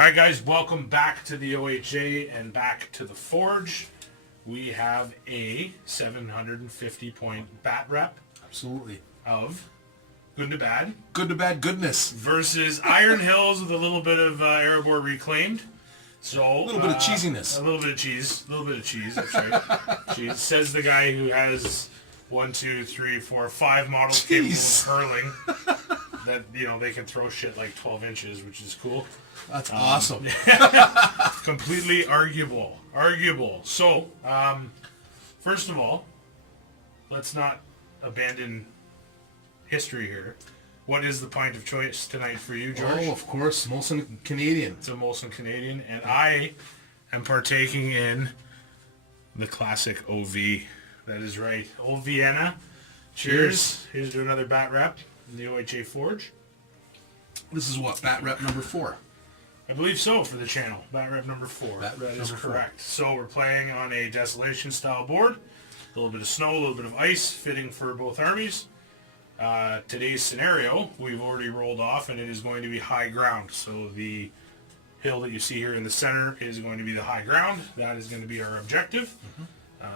Alright guys, welcome back to the OHA and back to the Forge. We have a 750 point bat rep. Absolutely. Of Gundabad. Gundabad goodness. Versus Ironhills with a little bit of Erebor reclaimed. So a little bit of cheesiness. A little bit of cheese. A little bit of cheese, that's right. Cheese. Says the guy who has 1, 2, 3, 4, 5 models capable of hurling. That, you know, they can throw shit like 12 inches, which is cool. That's awesome. Completely arguable. So, first of all, let's not abandon history here. What is the pint of choice tonight for you, George? Oh, of course, Molson Canadian. It's a Molson Canadian, and I am partaking in the classic OV. That is right. Old Vienna. Cheers. Here's to another bat rep in the OHA Forge. This is what, bat rep number 4? I believe so for the channel. Bat rep number 4. That is correct. So we're playing on a Desolation style board. A little bit of snow, a little bit of ice, fitting for both armies. Today's scenario, we've already rolled off, and it is going to be high ground. So the hill that you see here in the center is going to be the high ground. That is going to be our objective.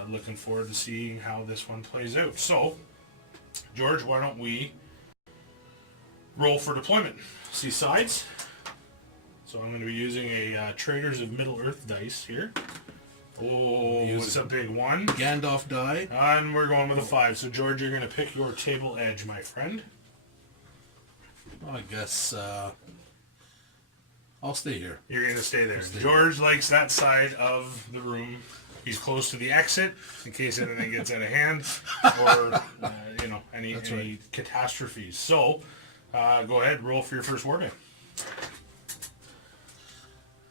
Looking forward to seeing how this one plays out. So, George, why don't we roll for deployment? See sides? So I'm going to be using a Traders of Middle-earth dice here. Oh, it's a big one. Gandalf die. And we're going with a 5. So, George, you're going to pick your table edge, my friend. Well, I guess I'll stay here. You're going to stay there. George likes that side of the room. He's close to the exit in case anything gets out of hand or, you know, any catastrophes. So, go ahead, roll for your first warband.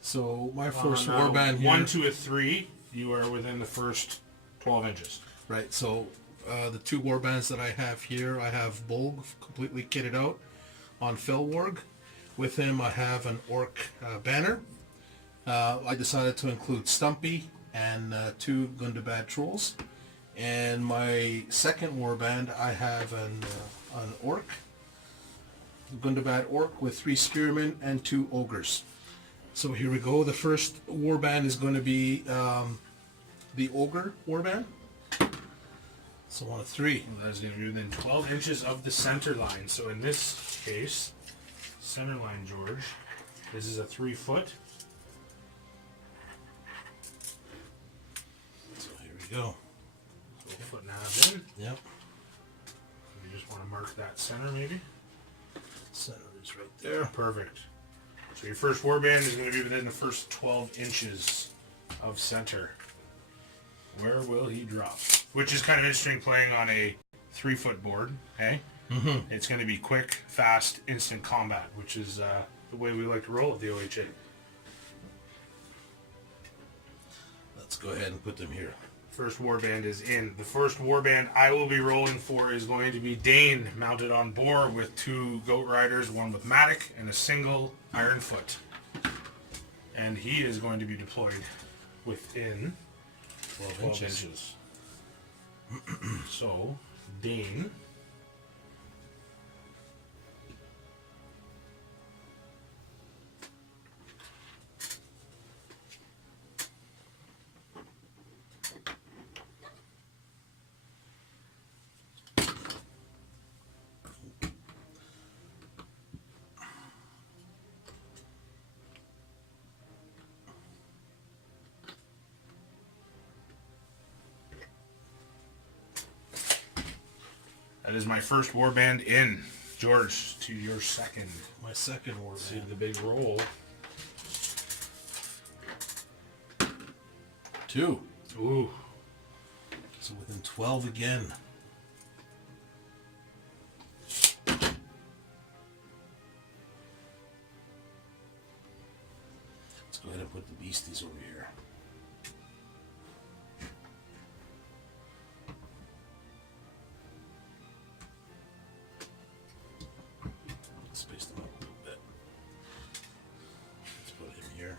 So my first warband here. 1 to a 3, you are within the first 12 inches. Right. So the 2 warbands that I have here, I have Bolg completely kitted out on Felwarg. With him, I have an Orc banner. I decided to include Stumpy and 2 Gundabad trolls. And my second warband, I have an Orc, Gundabad Orc with 3 spearmen and 2 ogres. So here we go. The first warband is going to be the ogre warband. So 1 of 3. Well, that is going to be within 12 inches of the center line. So in this case, center line, George, this is a 3 foot. So here we go. So 1.5 feet in. Yep. You just want to mark that center, maybe. Center is right there. Perfect. So your first warband is going to be within the first 12 inches of center. Where will he drop? Which is kind of interesting playing on a 3 foot board, hey? It's going to be quick, fast, instant combat, which is the way we like to roll at the OHA. Let's go ahead and put them here. First warband is in. The first warband I will be rolling for is going to be Dane, mounted on boar with 2 goat riders, 1 with Matic, and a single Ironfoot. And he is going to be deployed within 12 inches. So, Dane. That is my first warband in. George, to your second. My second warband. See the big roll. 2. Ooh. So within 12 again. Let's go ahead and put the beasties over here. Space them out a little bit. Let's put him here.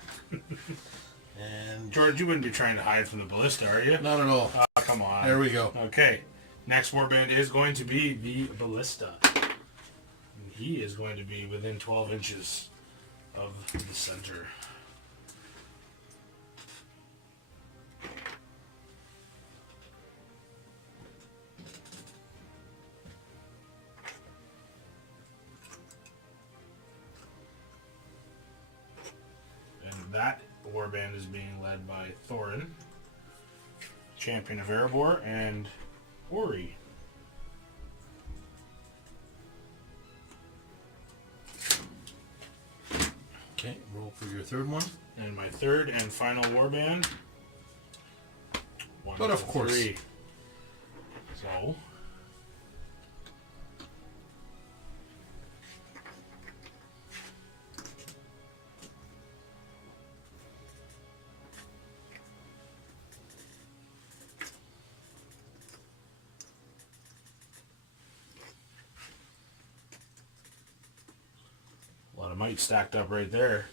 And George, you wouldn't be trying to hide from the ballista, are you? not at all. Oh, come on. There we go. Okay. Next warband is going to be the ballista. And he is going to be within 12 inches of the center. And that warband is being led by Thorin, champion of Erebor, and Ori. Okay, roll for your third one. And my third and final warband. One, But of two, course. three. So. A lot of might stacked up right there.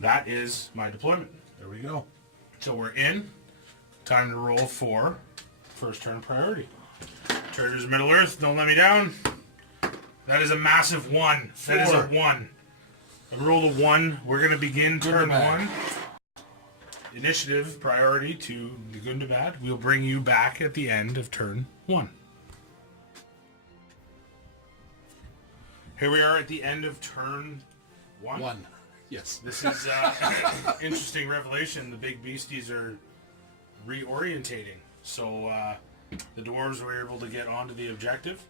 That is my deployment. There we go. So we're in. Time to roll for first turn priority. Treasures Middle Earth, don't let me down. That is a massive 1. That is a 1. I rolled a 1. We're going to begin turn 1. Initiative priority to the Gundabad. We'll bring you back at the end of turn 1. Here we are at the end of turn 1. 1. Yes. This is interesting revelation. The big beasties are reorientating. So the dwarves were able to get onto the objective.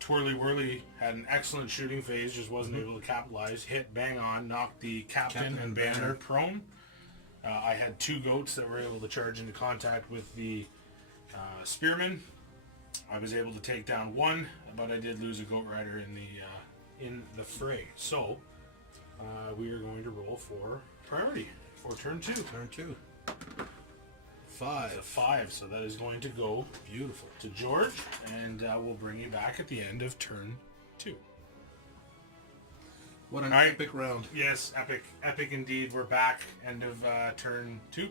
Twirly Whirly had an excellent shooting phase, just wasn't able to capitalize. Hit bang on, knocked the captain and banner prone. I had 2 goats that were able to charge into contact with the spearmen. I was able to take down 1, but I did lose a goat rider in the fray. So we are going to roll for priority for turn 2. Turn 2. It's a 5, so that is going to go beautiful to George, and we'll bring you back at the end of turn 2. What an epic round. Yes, epic indeed. We're back, end of turn 2.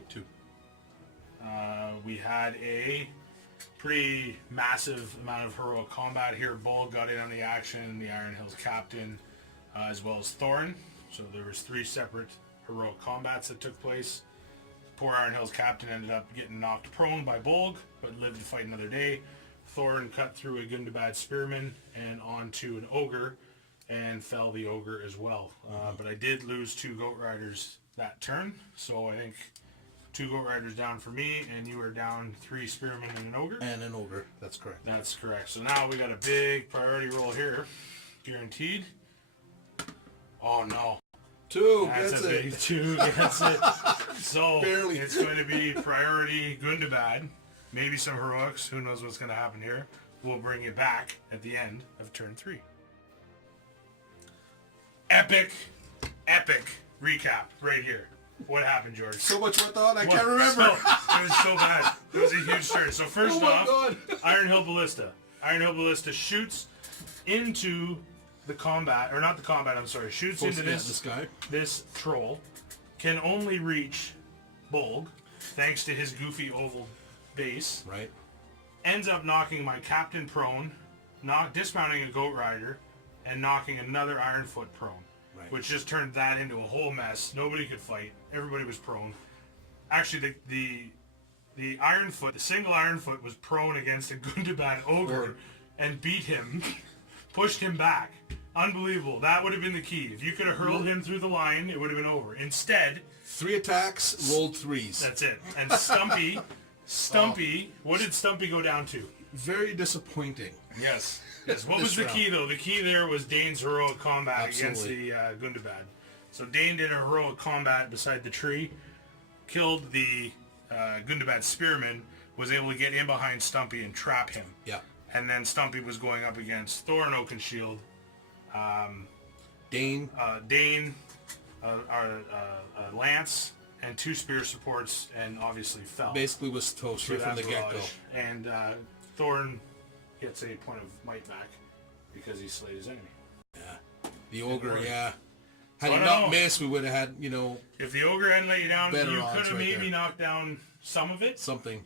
We had a pretty massive amount of heroic combat here. Bull got in on the action, the Ironhills captain, as well as Thorin. So there was 3 separate heroic combats that took place. Poor Ironhills captain ended up getting knocked prone by Bolg, but lived to fight another day. Thorin cut through a Gundabad spearman and onto an ogre, and fell the ogre as well. But I did lose 2 goat riders that turn, so I think 2 goat riders down for me, and you are down 3 spearmen and an ogre. And an ogre, that's correct. That's correct. So now we got a big priority roll here, guaranteed. Oh no. 2 That's gets a it. big 2 gets it. So Barely. it's going to be priority Gundabad. Maybe some heroics. Who knows what's going to happen here. We'll bring you back at the end of turn 3. Epic recap right here. What happened, George? So much more thought, I can't remember. It was so bad. It was a huge turn. So first Oh my off, God. Ironhill Ballista. Ironhill Ballista shoots into the combat, or not the combat, I'm sorry, shoots into this guy. this troll, can only reach Bolg, thanks to his goofy oval base. Right. Ends up knocking my captain prone, dismounting a goat rider, and knocking another Ironfoot prone. Right. Which just turned that into a whole mess. Nobody could fight. Everybody was prone. Actually, the Ironfoot, the single Ironfoot, was prone against a Gundabad ogre and beat him, pushed him back. Unbelievable. That would have been the key. If you could have hurled him through the line, it would have been over. Instead, 3 attacks, rolled 3s. that's it. And Stumpy, what did Stumpy go down to? Very disappointing. Yes. What was the key, though? The key there was Dane's heroic combat against the Gundabad. So Dane did a heroic combat beside the tree, killed the Gundabad spearman, was able to get in behind Stumpy and trap him. Yeah. And then Stumpy was going up against Thorin Oakenshield, Dane. Lance, and 2 spear supports, and obviously fell. Basically was toast through right from that the get-go. barrage. And Thorin gets a point of might back because he slayed his enemy. Yeah. The ogre, Ogre. yeah. Had So he I not don't know. missed, we would have had, If the ogre hadn't let you down, Better you odds could have right maybe there. knocked down some of it. something.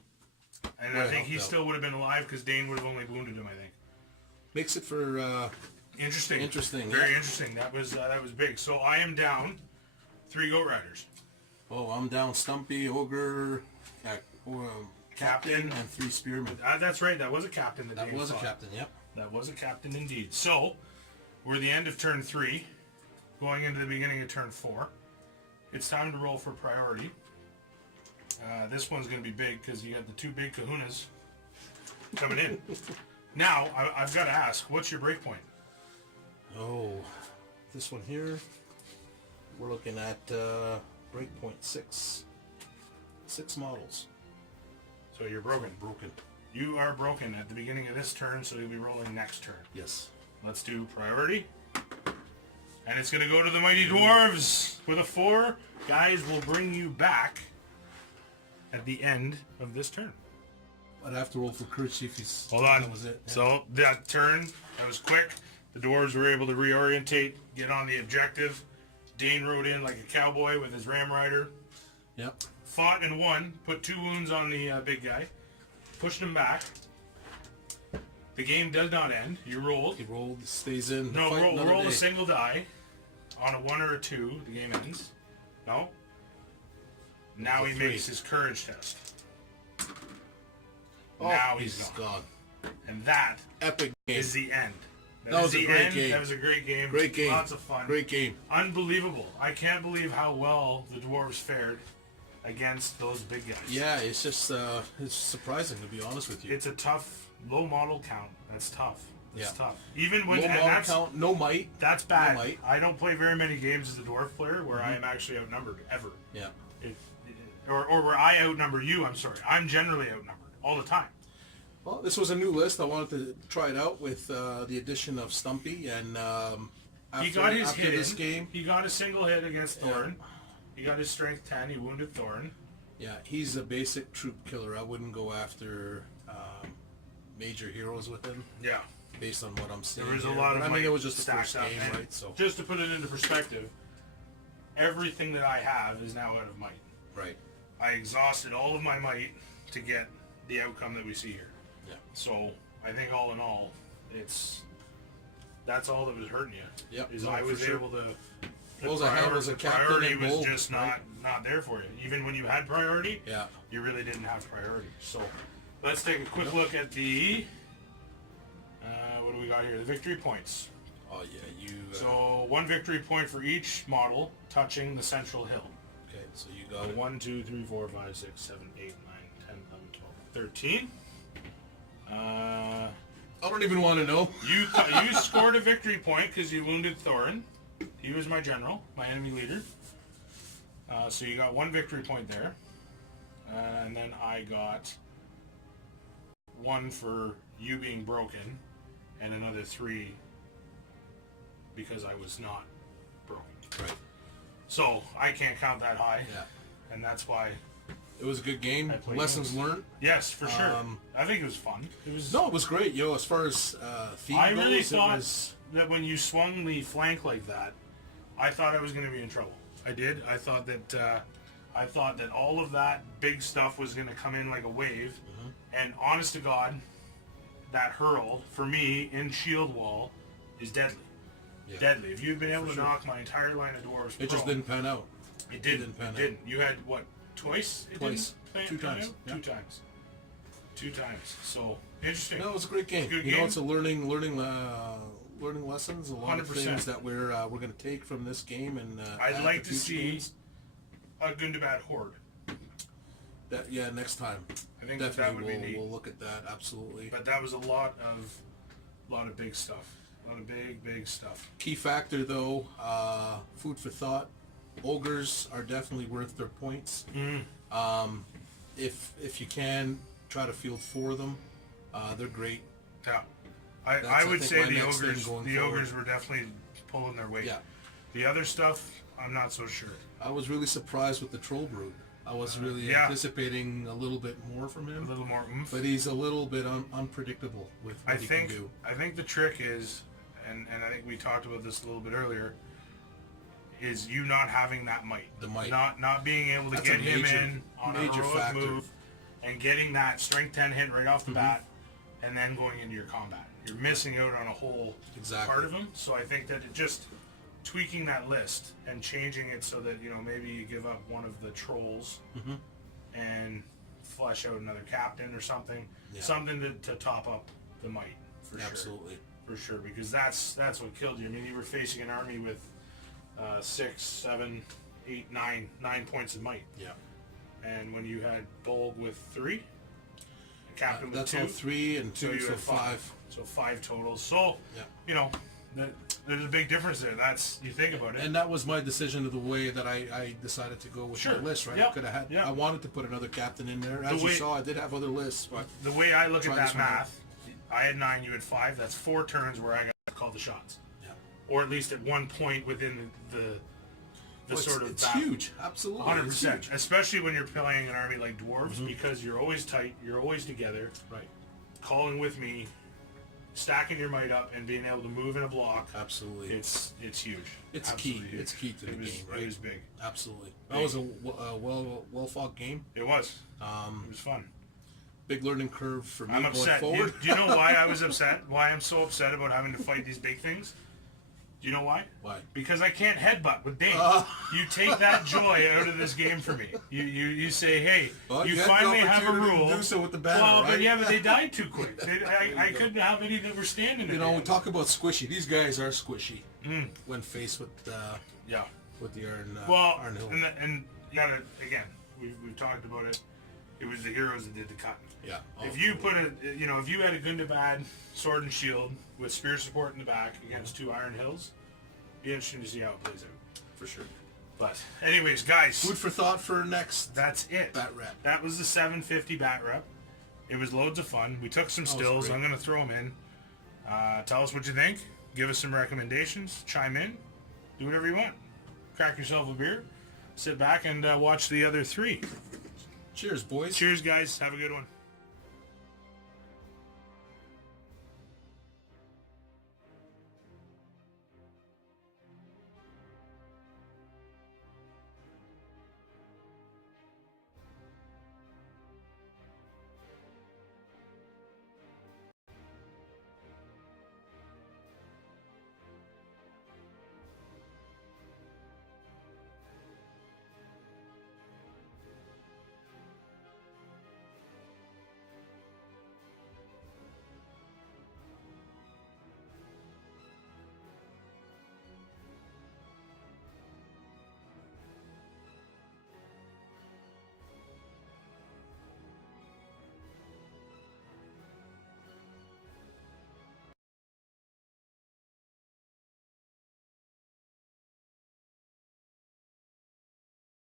And Would I have think he helped out. still would have been alive because Dane would have only wounded him, I think. Makes it for Interesting. Interesting, Very yeah. interesting. That was big. So I am down 3 goat riders. oh, I'm down Stumpy, ogre, captain, and 3 spearmen. That's right. That was a captain. That Dane was a fought. captain, yep. That was a captain indeed. So we're the end of turn 3, going into the beginning of turn 4. It's time to roll for priority. This one's going to be big because you got the 2 big kahunas coming in. Now, I've got to ask, what's your break point? Oh, this one here, we're looking at breakpoint 6. 6 models. So you're broken. Broken. You are broken at the beginning of this turn, so you'll be rolling next turn. Yes. Let's do priority. And it's going to go to the Mighty Dwarves with a 4. Guys, we'll bring you back at the end of this turn. I'd have to roll for courage if he's... Hold on. That was it. Yeah. So that turn, that was quick. The Dwarves were able to reorientate, get on the objective. Dane rode in like a cowboy with his Ram Rider. Yep. Fought and won. Put 2 wounds on the big guy. Pushed him back. The game does not end. You rolled. He rolled, stays in. No, Fight another roll day. a single die. On a 1 or a 2, the game ends. No? Now It's a he 3. makes his courage test. Oh, Now he's gone. And that Epic game. is the end. That was is a the great end. game. That was a great game. Great game. Lots of fun. Great game. Unbelievable. I can't believe how well the Dwarves fared against those big guys. Yeah, it's just it's surprising, to be honest with you. It's a tough, low model count. That's tough. It's Yeah. tough. Even when Low and model that's, count, no might. that's bad. No might. I don't play very many games as a dwarf player where I am actually outnumbered ever. Yeah. Or where I outnumber you. I'm sorry. I'm generally outnumbered all the time. Well, this was a new list. I wanted to try it out with the addition of Stumpy, and He got his after hit this in. game, He got a single hit against Yeah. Thorin. He got his strength 10. He wounded Thorin. yeah, he's a basic troop killer. I wouldn't go after major heroes with him, Yeah. based on what I'm seeing. There was a here. lot But of I mean, might it was just the stacked first up, game, and right? So just to put it into perspective, everything that I have is now out of might. right, I exhausted all of my might to get the outcome that we see here. yeah, So I think all in all, that's all that was hurting you. Yep, Is no, I for was sure. able to. All I had was a the captain priority and was bold, just right? not there for you. Even when you had priority, yeah. you really didn't have priority. So let's take a quick look at the. What do we got here? The victory points. Oh yeah, you. So 1 victory point for each model touching the central hill. Okay, so you got it. 1, 2, 3, 4, 5, 6, 7, 8, 9, 10, 11, 12, 13. I don't even want to know. You scored a victory point because you wounded Thorin. He was my general, my enemy leader. So you got 1 victory point there. And then I got 1 for you being broken, and another 3 because I was not broken. Right. So I can't count that high, Yeah. and that's why. It was a good game. I played Lessons games. learned. Yes, for sure. Um, I think it was fun. It was. No, it was great, yo. As far as theme I really goes, thought it was. that when you swung the flank like that, I thought I was going to be in trouble. I did. I thought that all of that big stuff was going to come in like a wave. Mm-hmm. And honest to God, that hurl for me in shield wall is deadly. Yeah. Deadly. If you've been able to sure. knock my entire line of dwarves, It just prone, didn't pan out. It didn't. didn't pan It out. didn't. You had what? Twice? It Twice. didn't 2 pan times. out? Yeah. 2 times. 2 times. So interesting. No, it was a great game. Good You know, game. it's a learning lessons. A lot of 100%. things that we're going to take from this game, and I'd add like to future see games. a Gundabad horde. That. Yeah, next time. I think Definitely, that would be neat. we'll look at that. Absolutely. But that was a lot of big stuff. A lot of big stuff. Key factor, though, food for thought. Ogres are definitely worth their points. If you can, try to field 4 of them. They're great. Yeah. That's, I I would think, say my the next thing ogres going the forward. ogres were definitely pulling their weight. Yeah. The other stuff, I'm not so sure. I was really surprised with the Troll Brood. I was really Yeah. anticipating a little bit more from A him, little more oomph. but he's a little bit unpredictable with what he can do. I think the trick is, and I think we talked about this a little bit earlier, is you not having that might. The might. Not being able to That's get a him major- in on a major heroic factor. move and getting that strength 10 hit right off the bat and then going into your combat. You're missing out on a whole part of him. So I think that it just tweaking that list and changing it so that, you know, maybe you give up one of the trolls and flesh out another captain or something. Yeah. Something to top up the might, for sure. Absolutely. For sure, because that's what killed you. I mean, you were facing an army with 6, 7, 8, 9 points of might. Yeah. And when you had Bolg with 3, a captain with That's 2. all 3 and 2, you so had 5. So 5 total. So, Yeah. you know, there's a big difference there. That's, you think about it. And that was my decision of the way that I decided to go with Sure. my list, right? Yep. I could have had. Yep. I wanted to put another captain in there. As you saw, I did have other lists, but the way I look at Try that this one out. math, I had 9, you had 5. That's 4 turns where I got to call the shots. yeah, Or at least at one point within the Well, sort of it's battle. huge, absolutely, 100%, It's huge. especially when you're playing an army like dwarves, because you're always tight, you're always together, Right, calling with me, stacking your might up, and being able to move in a block. absolutely. It's huge. It's Absolutely key. huge. It's key to the It was, game, right? It was big. Absolutely. That was a well fought game. It was. It was fun. Big learning curve for me I'm going upset. forward. Do you know why I was upset? Why I'm so upset about having to fight these big things? Do you know why? Why? Because I can't headbutt with Dane. You take that joy out of this game for me. You say, hey, Well, you you had the finally have a opportunity to rule. do so with the banner, well, right? but yeah, but they died too quick. I couldn't have any that were standing. You know, we talk about squishy. These guys are squishy when faced with yeah. with the Iron. Well, Ironhill. and yeah, again, we've talked about it. It was the heroes that did the cutting. Yeah. If you put if you had a Gundabad sword and shield with spear support in the back against 2 Ironhills, be interesting to see how it plays out. For sure. But anyways, guys, Food for thought for next that's it. Bat Rep. That was the 750 Bat Rep. It was loads of fun. We took some stills. great. I'm going to throw them in. Tell us what you think. Give us some recommendations. Chime in. Do whatever you want. Crack yourself a beer. Sit back and watch the other 3. Cheers, boys. Cheers, guys. Have a good one.